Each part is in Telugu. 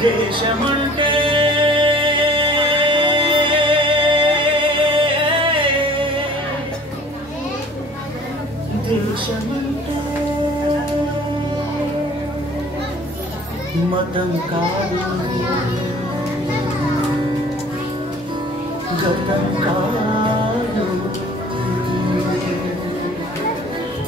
దేశమంటే దేశమంటే మతం కాదు గతం కాదు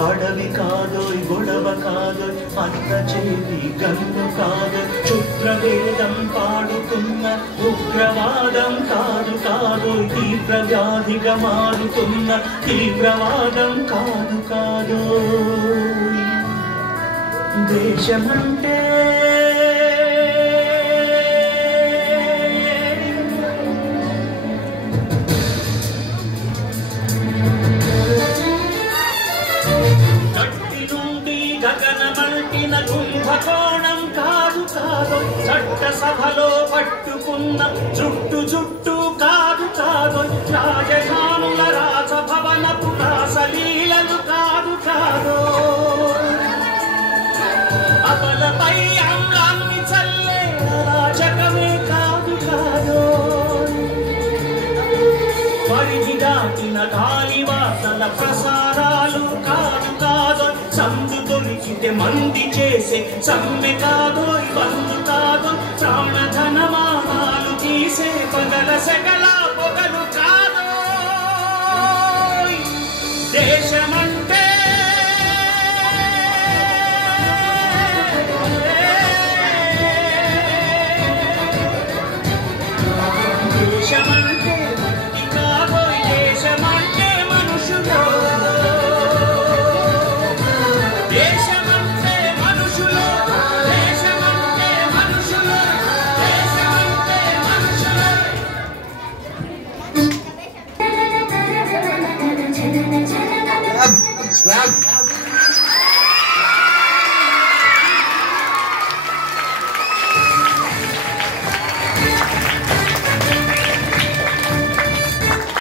అడవి కాదోయ్ గొడవ కాదోయ్ అన్న చేతి గన్ను కాదు క్షుద్రవేదం పాడుతున్న ఉగ్రవాదం కాదు కాదోయ్ తీవ్ర వ్యాధిగా మారుతున్న తీవ్రవాదం కాదు కాదోయ్ దేశమంటే కుంభకోణం కాదు కాదు చట్టసభలో పట్టుకున్న జుట్టు జుట్టు కాదు కాదు రాజధానుల రాజభవనపు రాసలీలలు కాదు కాదు అబలపై అమ్లాన్ని చల్లే అరాచకమే కాదు కాదు పరిధి దాటిన గాలివార్తల ప్రసారాలు కాదు కాదు సందు దొరికితే మంది చేసే సమ్మె కాదు బంధు కాదు ప్రాణధనమానాలు తీసే పగల సెగల పొగలు కాదు దేశమంటే